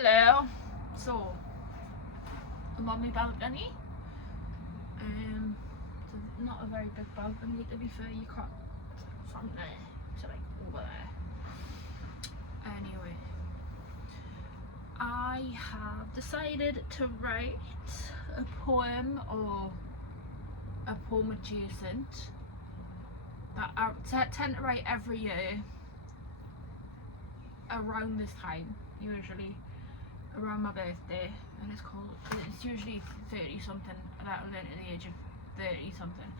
Hello. So, I'm on my balcony. It's not a very big balcony, to be fair. You can't from there to like over there. Anyway, I have decided to write a poem or a poem adjacent that I tend to write every year around this time, usually around my birthday, and it's usually 30 something that I learned at the age of 30 something,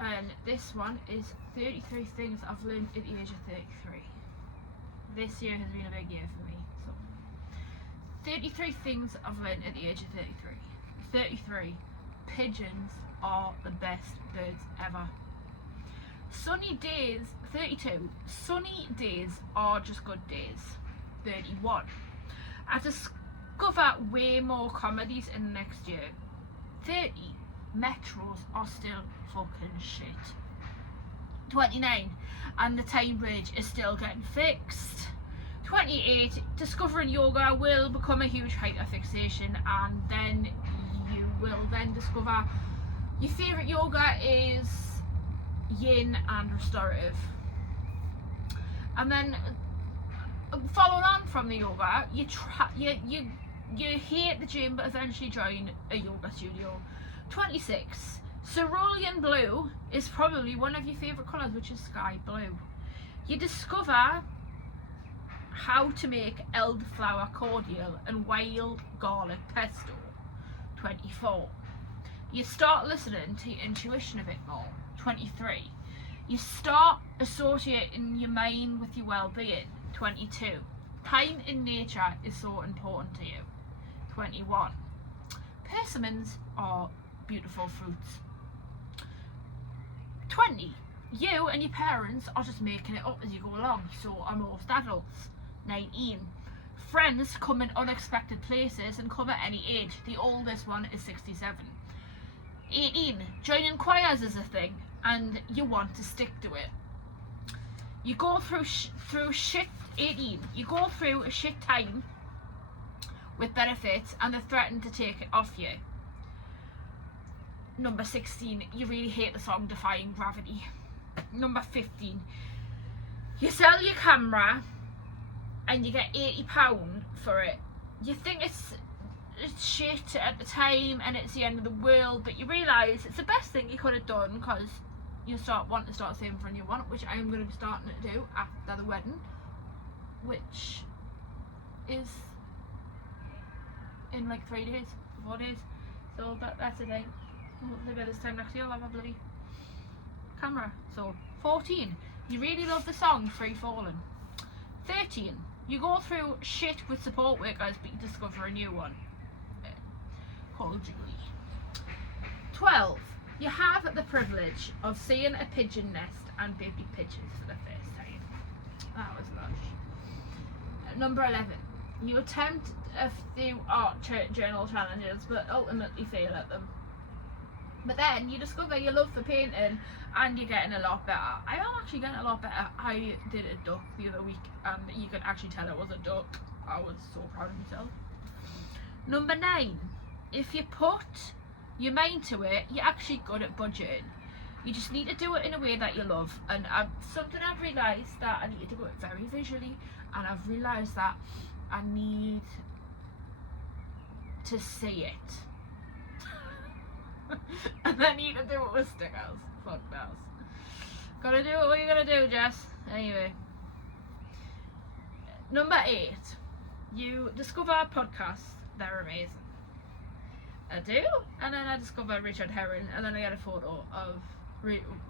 and this one is 33 things I've learned at the age of 33. This year has been a big year for me. So 33 things I've learned at the age of 33. 33. Pigeons are the best birds ever. Sunny days. 32. Sunny days are just good days. 31. I discover way more comedies in the next year. 30. Metros are still fucking shit. 29. And the time bridge is still getting fixed. 28. Discovering yoga will become a huge hyperfixation, and then you will then discover your favourite yoga is yin and restorative. And then following on from the yoga, you hate the gym but eventually join a yoga studio. 26. Cerulean blue is probably one of your favourite colours, which is sky blue. You discover how to make elderflower cordial and wild garlic pesto. 24. You start listening to your intuition a bit more. 23. You start associating your mind with your well-being. 22. Time in nature is so important to you. 21. Persimmons are beautiful fruits. 20. You and your parents are just making it up as you go along, so are most adults. 19. Friends come in unexpected places and come at any age. The oldest one is 67. 18. Joining choirs is a thing and you want to stick to it. You go through shit. 18. You go through a shit time with benefits and they threaten to take it off you. Number 16. You really hate the song Defying Gravity. Number 15. You sell your camera and you get £80 for it. You think it's shit at the time and it's the end of the world, but you realise it's the best thing you could have done, because you want to start saving for a new one, which I am going to be starting to do after the wedding, which is in like 3 days, 4 days. So that's the thing. Hopefully by this time next year I'll have a bloody camera. So 14. You really love the song Free Falling. 13. You go through shit with support workers but you discover a new one. Called Julie. 12. You have the privilege of seeing a pigeon nest and baby pigeons for the first time. That was lush. Number 11. You attempt a few art journal challenges but ultimately fail at them. But then you discover your love for painting and you're getting a lot better. I am actually getting a lot better. I did a duck the other week and you can actually tell it was a duck. I was so proud of myself. Number 9. If you put your mind to it, you're actually good at budgeting. You just need to do it in a way that you love. And something I've realised that I need to do it very visually, and I've realised that I need to see it. And I need to do it with stickers. Fuck that. Gotta do what you gotta do, Jess. Anyway. Number 8. You discover podcasts. They're amazing. I do. And then I discover Richard Herring. And then I get a photo of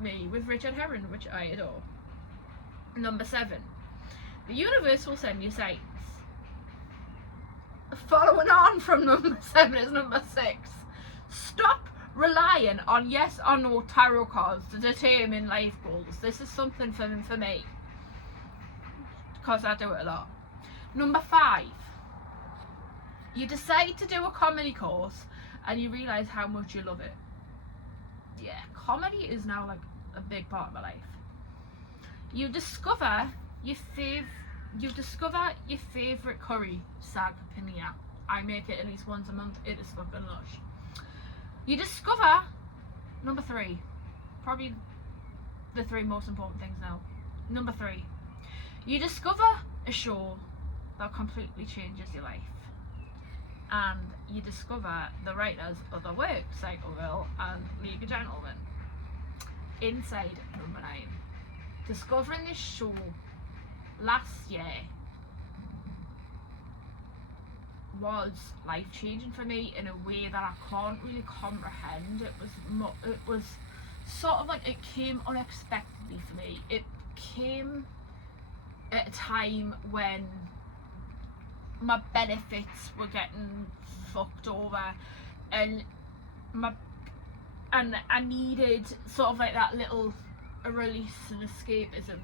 me with Richard Herring, which I adore. Number 7. The universe will send you signs. Following on from number 7 is number 6. Stop relying on yes or no tarot cards to determine life goals. This is something for me, because I do it a lot. Number 5. You decide to do a comedy course and you realise how much you love it. Yeah, comedy is now like a big part of my life. You discover your You discover your favourite curry, sag paneer. I make it at least once a month. It is fucking lush. You discover number 3, probably the 3 most important things now. Number 3, you discover a show that completely changes your life, and you discover the writers of The Work, Psycho Girl and League of Gentlemen. Inside number 9. Discovering this show last year was life changing for me in a way that I can't really comprehend. It was sort of like, it came unexpectedly for me. It came at a time when my benefits were getting fucked over, and I needed sort of like that little release and escapism.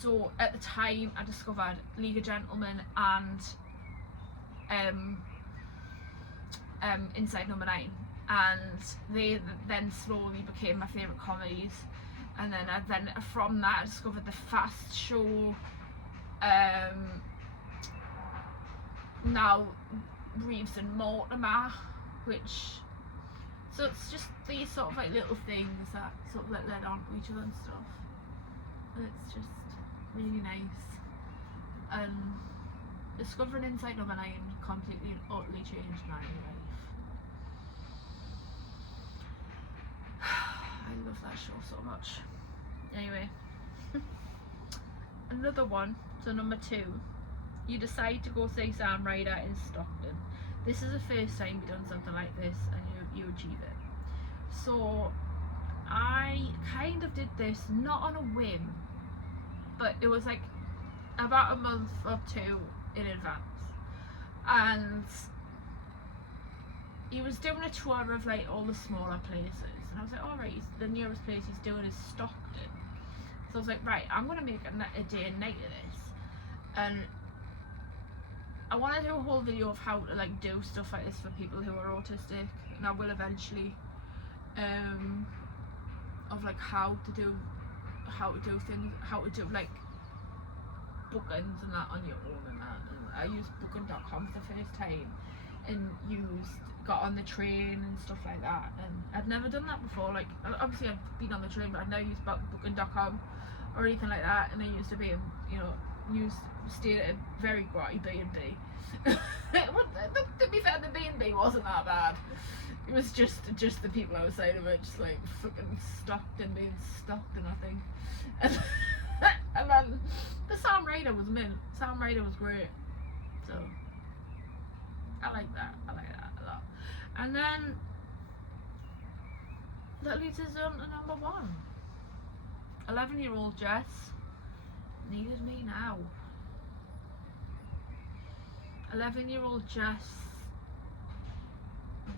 So at the time I discovered League of Gentlemen and Inside Number 9, and they then slowly became my favourite comedies. And then from that I discovered The Fast Show, now Reeves and Mortimer, so it's just these sort of like little things that sort of like led on to each other and stuff, and it's just really nice. And discovering Inside Number 9 completely and utterly changed my life. I love that show so much. Anyway, another one, so number 2, you decide to go see Sam Ryder in Stockton. This is the first time you've done something like this and you achieve it. So I kind of did this not on a whim, but it was like about a month or 2 in advance, and he was doing a tour of like all the smaller places, and I was like, alright, the nearest place he's doing is Stockton. So I was like, right, I'm gonna make a day and night of this, and I want to do a whole video of how to like do stuff like this for people who are autistic, and I will eventually, of like how to do things, how to do like bookings and that on your own and that. And I used booking.com for the first time, and got on the train and stuff like that, and I'd never done that before. Like, obviously I've been on the train, but I'd never used booking.com or anything like that, and I used to be, stayed at a very grotty B&B. To be fair, the B&B wasn't that bad. It was just the people outside of it, just like fucking Stockton being Stockton, I think. And then the Sam Ryder was mint. Sam Ryder was great. So I like that a lot. And then that leads us on to number 1. 11-year-old Jess needed me now. 11-year-old Jess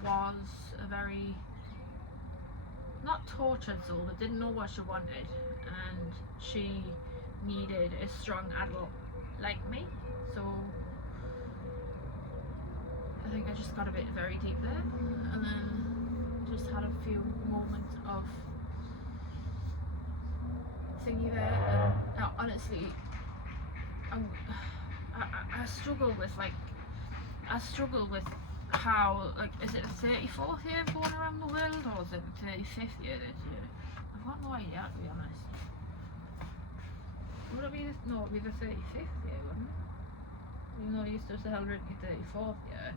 was a very, not tortured soul, but didn't know what she wanted, and she needed a strong adult like me. So I think I just got a bit very deep there, and then just had a few moments of thingy there. And honestly, I struggle with how, like, is it the 34th year of going around the world, or is it the 35th year this year? I've got no idea, to be honest. Would it be no, it'd be the 35th year, wouldn't it? Even though you still celebrate your 34th year,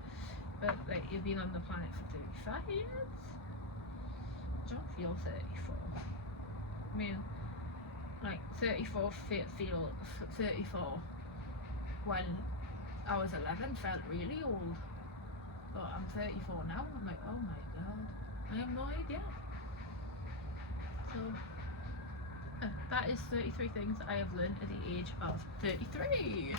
but like, you've been on the planet for 35 years? I don't feel 34. I mean, like, 34 when I was 11 felt really old, but I'm 34 now. I'm like, oh my god, I have no idea. So that is 33 things I have learned at the age of 33.